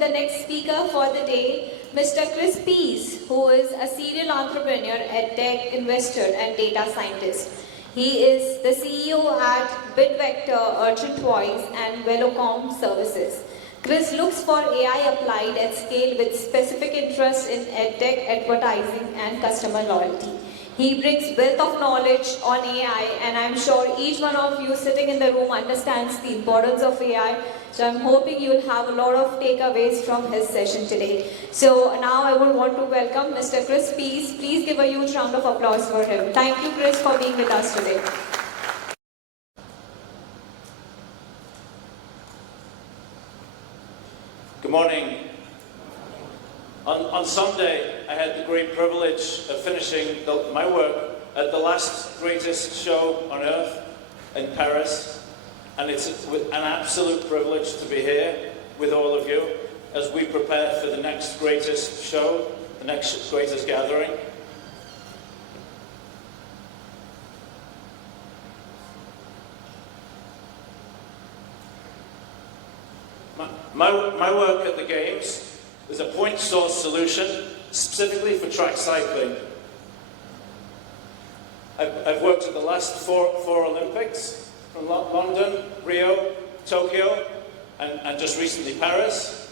The next speaker for the day, Mr. Chris Pease, who is a serial entrepreneur, edtech investor and data scientist. He is the CEO at BitVector, Urgent Voice and Velocom Services. Chris looks for AI applied at scale with specific interest in edtech, advertising and customer loyalty. He brings wealth of knowledge on AI, and I'm sure each one of you sitting in the room understands the importance of AI. So I'm hoping you'll have a lot of takeaways from his session today. So now I would want to welcome Mr. Chris Pease. Please give a huge round of applause for him. Thank you, Chris, for being with us today. Good morning. On Sunday, I had the great privilege of finishing my work at the last greatest show on earth in Paris, and it's an absolute privilege to be here with all of you as we prepare for the next greatest show, the next greatest gathering. My work at the Games is a point source solution specifically for track cycling. I've worked at the last four Olympics, from London, Rio, Tokyo, and just recently Paris,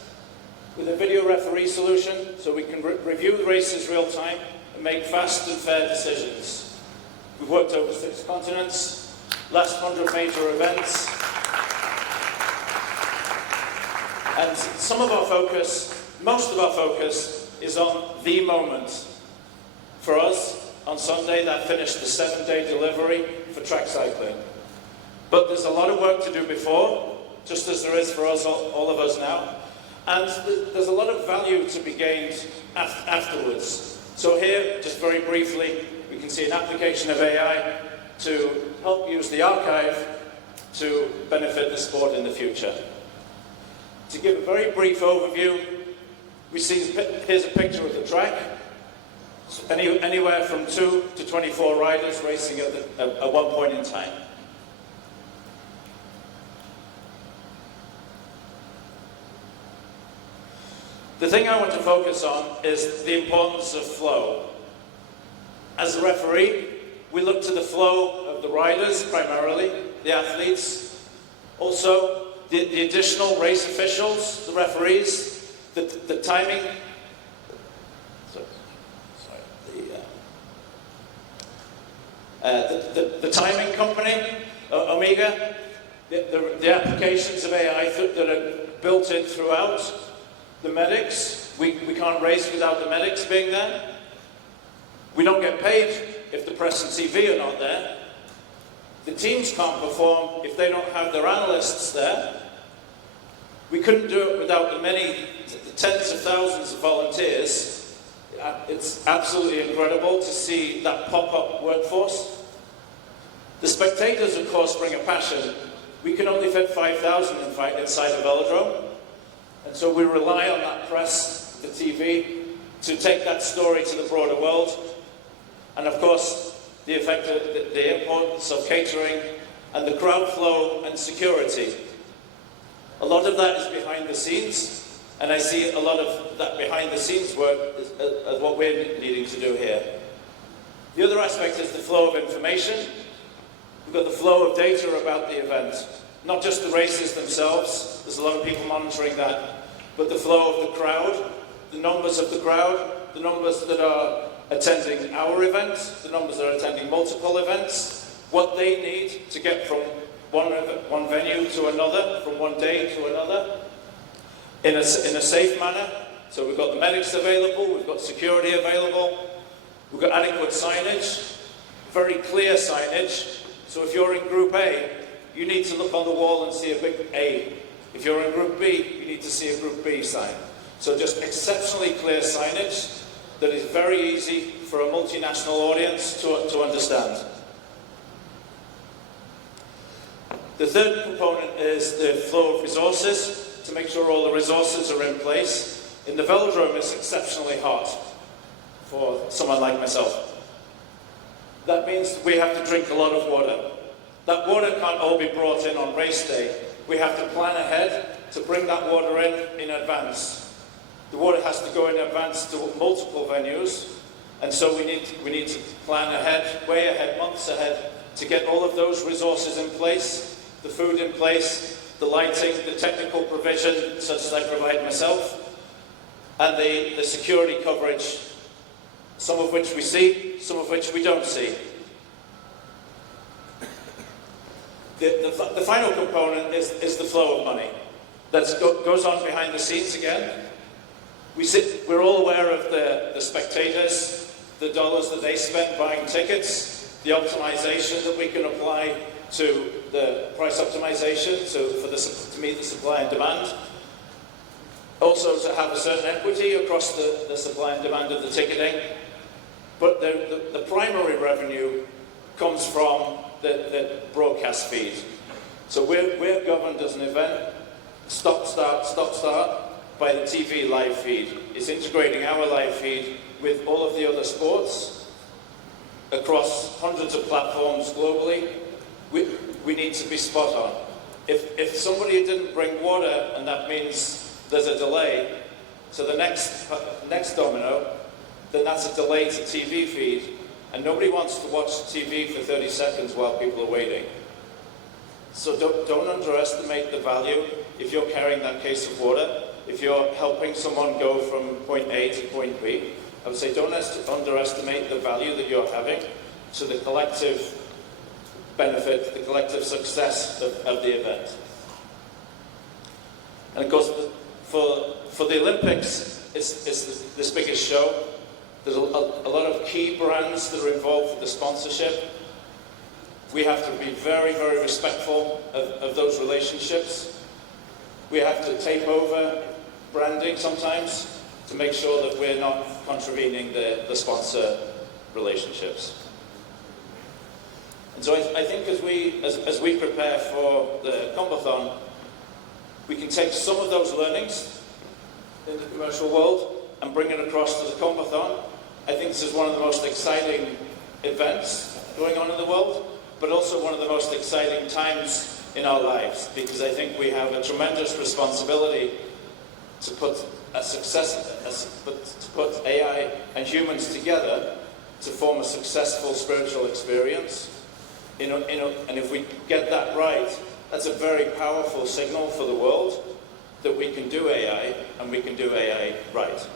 with a video referee solution so we can review the races real time and make fast and fair decisions. We've worked over 6 continents, last 100 major events, and most of our focus is on the moment. For us, on Sunday, that finished the 7-day delivery for track cycling. But there's a lot of work to do before, just as there is for us, all of us now. And there's a lot of value to be gained afterwards. So here, just very briefly, we can see an application of AI to help use the archive to benefit the sport in the future. To give a very brief overview, we see here's a picture of the track. Anywhere from 2 to 24 riders racing at one point in time. The thing I want to focus on is the importance of flow. As a referee, we look to the flow of the riders primarily, the athletes, also the additional race officials, the referees, the timing, the timing company, Omega, the applications of AI that are built in throughout, the medics, we can't race without the medics being there. We don't get paid if the press and TV are not there. The teams can't perform if they don't have their analysts there. We couldn't do it without the tens of thousands of volunteers. It's absolutely incredible to see that pop-up workforce. The spectators, of course, bring a passion. We can only fit 5,000 inside a velodrome. And so we rely on that press, the TV, to take that story to the broader world. And of course, the importance of catering and the crowd flow and security. A lot of that is behind the scenes, and I see a lot of that behind the scenes work as what we're needing to do here. The other aspect is the flow of information. We've got the flow of data about the event. Not just the races themselves, there's a lot of people monitoring that, but the flow of the crowd, the numbers of the crowd, the numbers that are attending our event, the numbers that are attending multiple events, what they need to get from one venue to another, from one day to another, in a safe manner. So we've got the medics available, we've got security available, we've got adequate signage, very clear signage. So if you're in Group A, you need to look on the wall and see a big A. If you're in Group B, you need to see a Group B sign. So just exceptionally clear signage that is very easy for a multinational audience to understand. The third component is the flow of resources, to make sure all the resources are in place. In the velodrome, it's exceptionally hot for someone like myself. That means we have to drink a lot of water. That water can't all be brought in on race day. We have to plan ahead to bring that water in advance. The water has to go in advance to multiple venues, and so we need to plan ahead, way ahead, months ahead, to get all of those resources in place, the food in place, the lighting, the technical provision, such as I provide myself, and the security coverage, some of which we see, some of which we don't see. The final component is the flow of money that goes on behind the scenes again. We're all aware of the spectators, the dollars that they spend buying tickets, the optimization that we can apply to the price optimization to meet the supply and demand. Also to have a certain equity across the supply and demand of the ticketing. But the primary revenue comes from the broadcast feed. So we're governed as an event, stop, start, by the TV live feed. It's integrating our live feed with all of the other sports across hundreds of platforms globally. We need to be spot on. If somebody didn't bring water, and that means there's a delay, so the next domino, then that's a delay to TV feed, and nobody wants to watch TV for 30 seconds while people are waiting. So don't underestimate the value if you're carrying that case of water. If you're helping someone go from point A to point B, I would say don't underestimate the value that you're having to the collective benefit, the collective success of the event. And of course, for the Olympics, it's this biggest show. There's a lot of key brands that are involved with the sponsorship. We have to be very, very respectful of those relationships. We have to tape over branding sometimes to make sure that we're not contravening the sponsor relationships. And so I think as we prepare for the Kumbhathon, we can take some of those learnings in the commercial world and bring it across to the Kumbhathon. I think this is one of the most exciting events going on in the world, but also one of the most exciting times in our lives, because I think we have a tremendous responsibility to put AI and humans together to form a successful spiritual experience. And if we get that right, that's a very powerful signal for the world that we can do AI, and we can do AI right.